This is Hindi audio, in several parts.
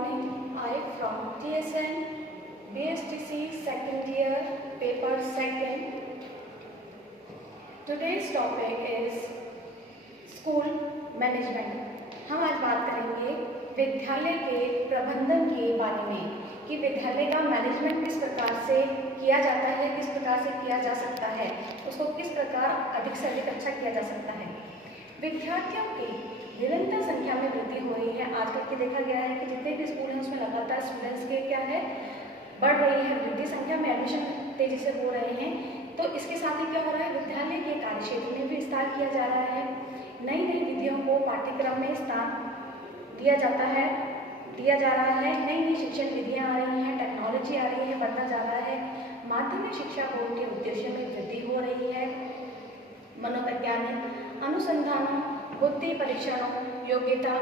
morning. I from TSN BSTC second year paper second. Today's topic is school management. हम आज बात करेंगे विद्यालय के प्रबंधन के बारे में कि विद्यालय का मैनेजमेंट किस प्रकार से किया जाता है, किस प्रकार से किया जा सकता है, उसको किस प्रकार अधिक से अधिक अच्छा किया जा सकता है। विद्यार्थियों की निरंतर संख्या में वृद्धि हो रही है। आजकल के देखा गया है कि जितने भी स्कूल हैं उसमें लगातार स्टूडेंट्स के क्या है बढ़ रही है, वृद्धि संख्या में एडमिशन तेजी से हो रहे हैं। तो इसके साथ ही क्या हो रहा है, विद्यालय के कार्यक्षेत्र में भी विस्तार किया जा रहा है। नई नई विधियों को पाठ्यक्रम में स्थान दिया जा रहा है। नई नई शिक्षण विधियाँ आ रही हैं, टेक्नोलॉजी आ रही है, बढ़ता जा रहा है। माध्यमिक शिक्षा बोर्ड के उद्देश्यों में वृद्धि हो रही है। मनोवैज्ञानिक अनुसंधानों, बुद्धि परीक्षणों, योग्यता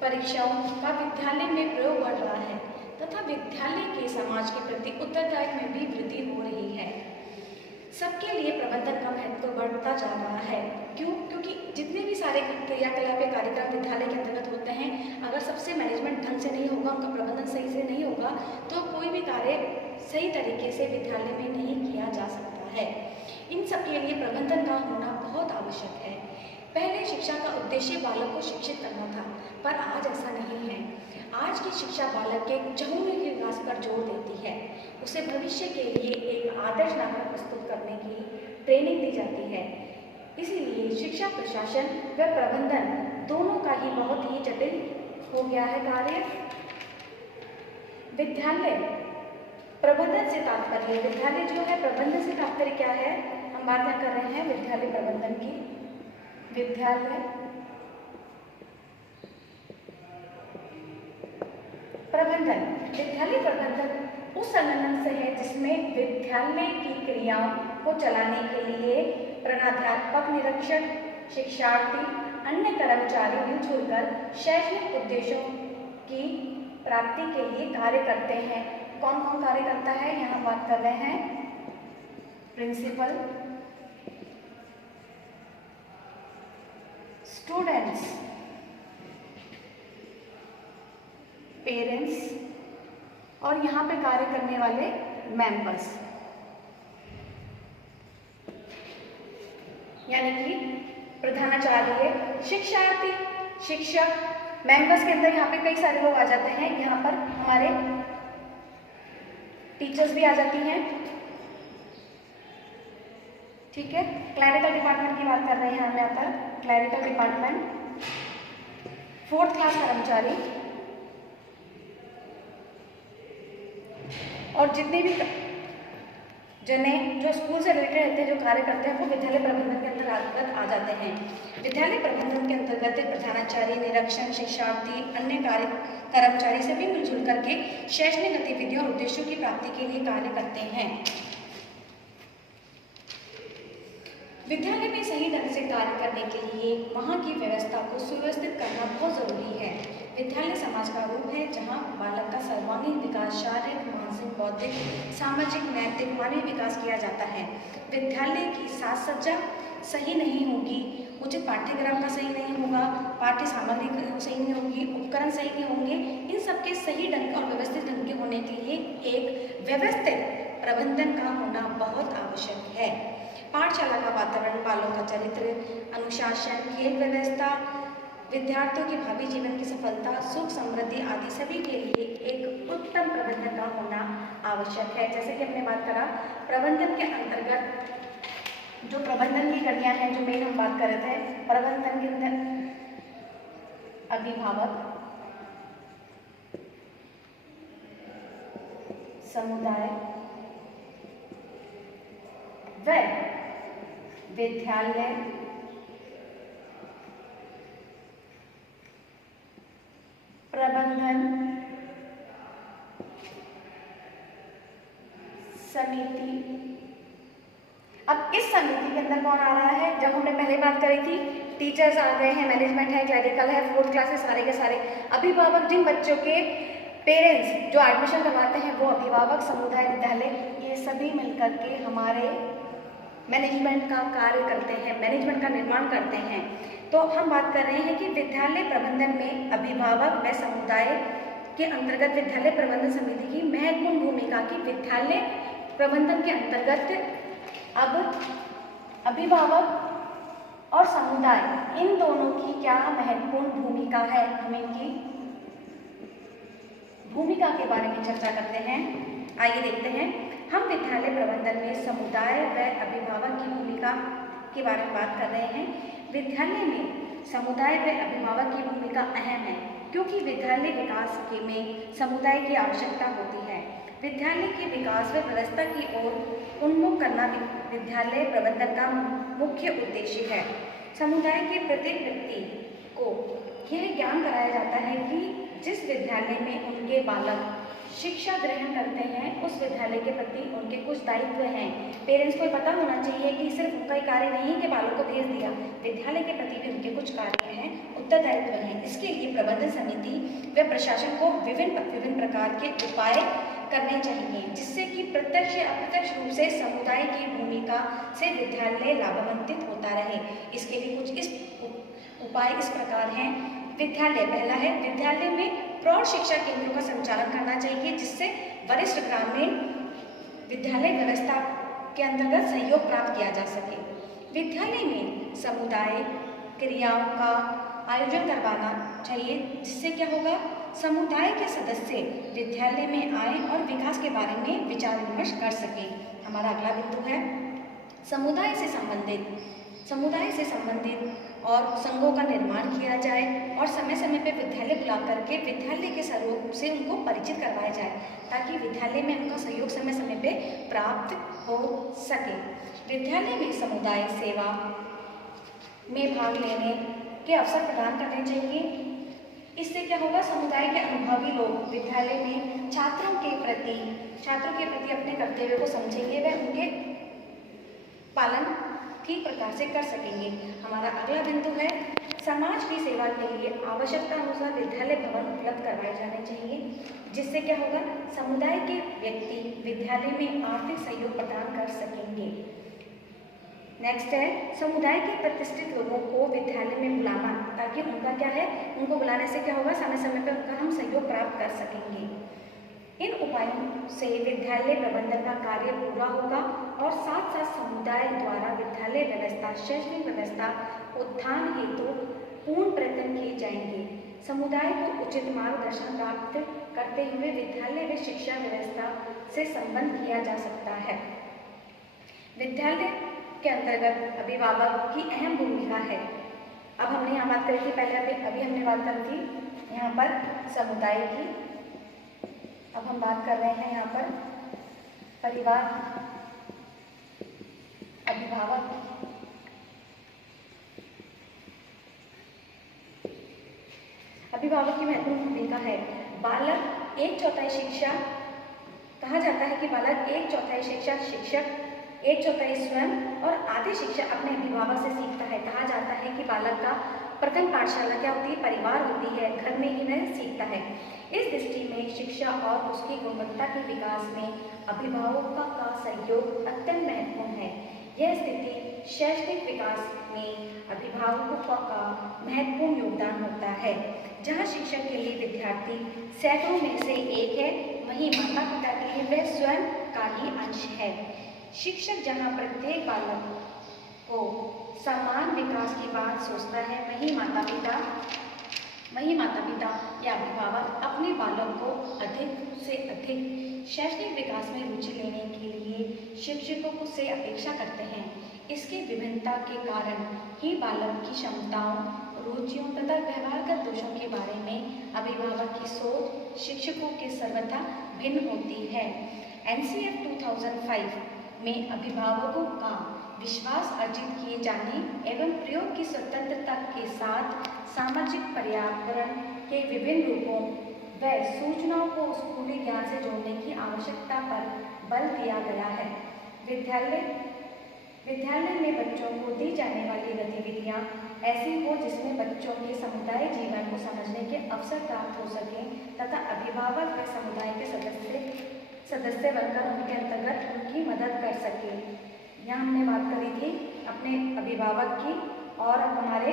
परीक्षाओं का विद्यालय में प्रयोग बढ़ रहा है तथा विद्यालय के समाज के प्रति उत्तरदायित्व में भी वृद्धि हो रही है। सबके लिए प्रबंधन का महत्व बढ़ता जा रहा है। क्यों? क्योंकि जितने भी सारे क्रियाकलाप या कार्यक्रम विद्यालय के अंतर्गत होते हैं, अगर सबसे मैनेजमेंट ढंग से नहीं होगा, उनका प्रबंधन सही से नहीं होगा, तो कोई भी कार्य सही तरीके से विद्यालय में नहीं किया जा सकता है। इन सब के लिए प्रबंधन का होना बहुत आवश्यक है। पहले शिक्षा का उद्देश्य बालक को शिक्षित करना था, पर आज ऐसा नहीं है। आज की शिक्षा बालक के चहुमुखी विकास पर जोर देती है। उसे भविष्य के लिए एक आदर्श नागरिक प्रस्तुत करने की ट्रेनिंग दी जाती है। इसीलिए शिक्षा प्रशासन व प्रबंधन दोनों का ही बहुत ही जटिल हो गया है कार्य। विद्यालय प्रबंधन से तात्पर्य, विद्यालय जो है प्रबंधन से तात्पर्य क्या है, हम बात यहाँ कर रहे हैं विद्यालय प्रबंधन की। विद्यालय प्रबंधन, विद्यालय प्रबंधन उस संगठन से है जिसमें विद्यालय की क्रियाओं को चलाने के लिए प्रधानाध्यापक, निरीक्षक, शिक्षार्थी, अन्य कर्मचारी मिलजुल कर शैक्षणिक उद्देश्यों की प्राप्ति के लिए कार्य करते हैं। कौन कौन कार्य करता है, यहाँ बात कर रहे हैं प्रिंसिपल, स्टूडेंट्स, पेरेंट्स और यहाँ पे कार्य करने वाले मेंबर्स, यानी कि प्रधानाचार्य, शिक्षार्थी, शिक्षक। मेंबर्स के अंदर यहाँ पे कई सारे लोग आ जाते हैं। यहाँ पर हमारे टीचर्स भी आ जाती हैं, ठीक है। क्लैरिकल डिपार्टमेंट की बात कर रहे हैं हम यहाँ पर, क्लैरिकल डिपार्टमेंट, 4th क्लास कर्मचारी और जितने भी जने जो स्कूल से रिलेटेड रहते हैं, जो कार्य करते हैं, वो विद्यालय प्रबंधन के अंतर्गत आ जाते हैं। विद्यालय प्रबंधन के अंतर्गत प्रधानाचार्य, निरीक्षक, शिक्षार्थी, अन्य कार्य कर्मचारी सभी मिलजुल करके शैक्षणिक गतिविधियों और उद्देश्यों की प्राप्ति के लिए कार्य करते हैं। विद्यालय में सही ढंग से कार्य करने के लिए वहाँ की व्यवस्था को सुव्यवस्थित करना बहुत जरूरी है। विद्यालय समाज का रूप है जहाँ बालक का सर्वांगीण विकास, शारीरिक, मानसिक, बौद्धिक, सामाजिक, नैतिक, मानवीय विकास किया जाता है। विद्यालय की साज सज्जा सही नहीं होगी, उचित पाठ्यक्रम का सही नहीं होगा, पाठ्य सामग्री सही नहीं होगी, उपकरण सही नहीं होंगे, इन सबके सही ढंग और व्यवस्थित ढंग के होने के लिए एक व्यवस्थित प्रबंधन का होना बहुत आवश्यक है। पाठशाला का वातावरण, बालों का चरित्र, अनुशासन, खेल व्यवस्था, विद्यार्थियों के भावी जीवन की सफलता, सुख, समृद्धि आदि सभी के लिए एक उत्तम प्रबंधन का होना आवश्यक है। जैसे कि हमने बात करा, प्रबंधन के अंतर्गत जो प्रबंधन की कड़ियाँ हैं, जो मेन हम बात कर रहे थे, प्रबंधन के अंदर अभिभावक, समुदाय व विद्यालय प्रबंधन समिति। अब इस समिति के अंदर कौन आ रहा है, जब हमने पहले बात करी थी टीचर्स आ गए हैं, मैनेजमेंट है, क्लरिकल है, 4th क्लास है, सारे के सारे अभिभावक, जिन बच्चों के पेरेंट्स जो एडमिशन करवाते हैं वो अभिभावक, समुदाय, विद्यालय, ये सभी मिलकर के हमारे मैनेजमेंट का कार्य करते हैं, मैनेजमेंट का निर्माण करते हैं। तो हम बात कर रहे हैं कि विद्यालय प्रबंधन में अभिभावक व समुदाय के अंतर्गत विद्यालय प्रबंधन समिति की महत्वपूर्ण भूमिका की विद्यालय प्रबंधन के अंतर्गत अब अभिभावक और समुदाय इन दोनों की क्या महत्वपूर्ण भूमिका है, हम इनकी भूमिका के बारे में चर्चा करते हैं। आइए देखते हैं। हम विद्यालय प्रबंधन में समुदाय व अभिभावक की भूमिका के बारे में बात कर रहे हैं। विद्यालय में समुदाय व अभिभावक की भूमिका अहम है क्योंकि विद्यालय विकास में समुदाय की आवश्यकता होती है। विद्यालय के विकास व व्यवस्था की ओर उन्मुख करना विद्यालय प्रबंधन का मुख्य उद्देश्य है। समुदाय के प्रत्येक व्यक्ति को यह ज्ञान कराया जाता है कि जिस विद्यालय में उनके बालक शिक्षा ग्रहण करते हैं उस विद्यालय के प्रति उनके कुछ दायित्व हैं। पेरेंट्स को पता होना चाहिए कि सिर्फ उनका ही कार्य नहीं है कि बालों को भेज दिया, विद्यालय के प्रति भी उनके कुछ कार्य हैं, उत्तरदायित्व हैं। इसके लिए प्रबंधन समिति व प्रशासन को विभिन्न प्रकार के उपाय करने चाहिए जिससे कि प्रत्यक्ष या अप्रत्यक्ष रूप से समुदाय की भूमिका से विद्यालय लाभान्वित होता रहे। इसके लिए कुछ इस उपाय इस प्रकार हैं। विद्यालय, पहला है विद्यालय में प्रौढ़ शिक्षा केंद्रों का संचालन करना चाहिए जिससे वरिष्ठ ग्रामीण विद्यालय व्यवस्था के अंतर्गत सहयोग प्राप्त किया जा सके। विद्यालय में समुदाय क्रियाओं का आयोजन करवाना चाहिए जिससे क्या होगा, समुदाय के सदस्य विद्यालय में आए और विकास के बारे में विचार विमर्श कर सके। हमारा अगला बिंदु है समुदाय से संबंधित और संघों का निर्माण किया जाए और समय समय पर विद्यालय बुला करके विद्यालय के स्वरूप से उनको परिचित करवाया जाए ताकि विद्यालय में उनका सहयोग समय समय पे प्राप्त हो सके। विद्यालय में समुदाय सेवा में भाग लेने के अवसर प्रदान करने चाहिए। इससे क्या होगा, समुदाय के अनुभवी लोग विद्यालय में छात्रों के प्रति अपने कर्तव्य को समझेंगे व उनके पालन ठीक प्रकार से कर सकेंगे। हमारा अगला बिंदु है समाज की सेवा के लिए आवश्यकता अनुसार विद्यालय भवन उपलब्ध करवाए जाने चाहिए जिससे क्या होगा, समुदाय के व्यक्ति विद्यालय में आर्थिक सहयोग प्रदान कर सकेंगे। नेक्स्ट है समुदाय के प्रतिष्ठित लोगों को विद्यालय में बुलाना ताकि उनका क्या है, उनको बुलाने से क्या होगा, समय समय पर उनका हम सहयोग प्राप्त कर सकेंगे। इन उपायों से विद्यालय प्रबंधन का कार्य पूरा होगा और साथ साथ समुदाय द्वारा विद्यालय व्यवस्था, शैक्षणिक व्यवस्था उत्थान हेतु पूर्ण प्रयत्न किए जाएंगे। समुदाय को उचित मार्गदर्शन प्राप्त करते हुए विद्यालय व शिक्षा व्यवस्था से संबंध किया जा सकता है। विद्यालय के अंतर्गत अभिभावक की अहम भूमिका है। अब हमने यहाँ बात करी थी, पहले अभी हमने बात करी थी यहाँ पर समुदाय की। अब हम बात कर रहे हैं यहाँ पर परिवार, अभिभावक। अभिभावक की महत्वपूर्ण भूमिका है। बालक 1/4 शिक्षा, कहा जाता है कि बालक 1/4 शिक्षा शिक्षक, 1/4 स्वयं और आधी शिक्षा अपने अभिभावक से सीखता है। कहा जाता है कि बालक का प्रथम पाठशाला क्या होती है, परिवार होती है, घर में ही वह सीखता है। इस दृष्टि में शिक्षा और उसकी गुणवत्ता के विकास में अभिभावकों का सहयोग अत्यंत महत्वपूर्ण है। यह स्थिति शैक्षणिक विकास में अभिभावकों का महत्वपूर्ण योगदान होता है। जहाँ शिक्षक के लिए विद्यार्थी सैकड़ों में से एक है, वहीं माता पिता के लिए वह स्वयं का ही अंश है। शिक्षक जहाँ प्रत्येक बालक को समान विकास की बात सोचता है, वहीं माता पिता या अभिभावक अपने बालक को अधिक से अधिक शैक्षणिक विकास में रुचि लेने के लिए शिक्षकों से अपेक्षा करते हैं। इसकी विभिन्नता के कारण ही बालक की क्षमताओं, रुचियों तथा व्यवहारगत दोषों के बारे में अभिभावक की सोच शिक्षकों के सर्वथा भिन्न होती है। NCF 2005 में अभिभावकों का विश्वास अर्जित किए जाने एवं प्रयोग की स्वतंत्रता के साथ सामाजिक पर्यावरण के विभिन्न रूपों व सूचनाओं को स्कूली ज्ञान से जोड़ने की आवश्यकता पर बल दिया गया है। विद्यालय में बच्चों को दी जाने वाली गतिविधियां ऐसी हो जिसमें बच्चों के समुदाय जीवन को समझने के अवसर प्राप्त हो सके तथा अभिभावक व समुदाय के सदस्य बनकर उनके अंतर्गत उनकी मदद कर सके। यहाँ हमने बात करी थी अपने अभिभावक की और अब हमारे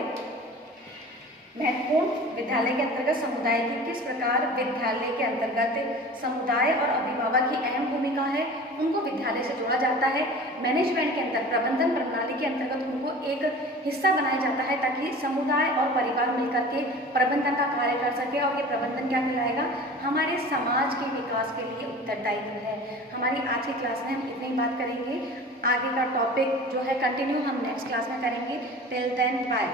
महत्वपूर्ण विद्यालय के अंतर्गत समुदाय की किस प्रकार विद्यालय के अंतर्गत समुदाय और अभिभावक की अहम भूमिका है, उनको विद्यालय से जोड़ा जाता है। मैनेजमेंट के अंदर प्रबंधन प्रणाली के अंतर्गत उनको एक हिस्सा बनाया जाता है ताकि समुदाय और परिवार मिलकर के प्रबंधन का कार्य कर सके। और ये प्रबंधन क्या कहलाएगा, हमारे समाज के विकास के लिए उत्तरदायी है। हमारी आज की क्लास में हम इतनी ही बात करेंगे। आगे का टॉपिक जो है कंटिन्यू हम नेक्स्ट क्लास में करेंगे। Till then bye.